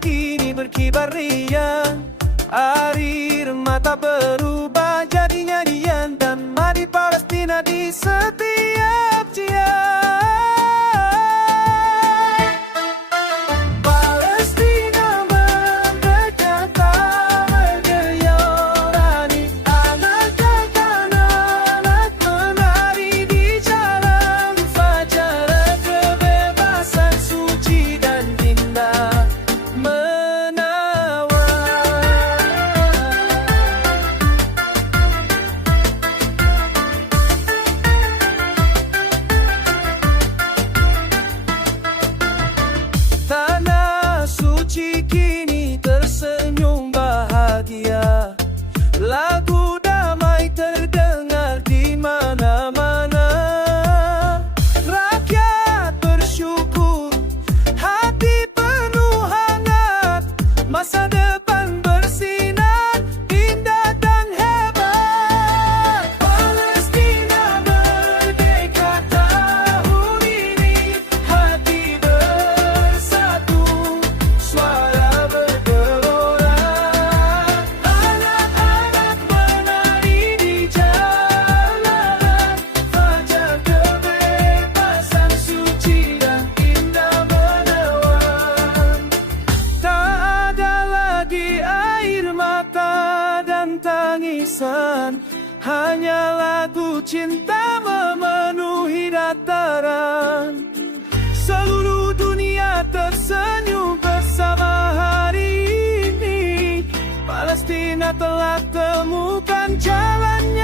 kini berkibar riang. Air mata berubah jadi nyanyian, dan mari Palestina di setiap tiang. Palestina merdeka tak bergelorani, anak dan anak menari di jalan fajar kebebasan suci dan indah menawar. Tanah suci kini tersenyum bahagia, lagu damai terdengar di mana-mana. Rakyat bersyukur, hati penuh hangat, masa depan bersinar, indah dan hebat. Palestina merdeka tahun ini, hati bersatu, suara bergelora. Anak-anak menari di jalanan, fajar kebebasan suci dan indah menawan. Tak ada lagi air mata dan tangisan, hanya lagu cinta memenuhi dataran. Seluruh dunia tersenyum bersama hari ini. Palestina telah temukan jalannya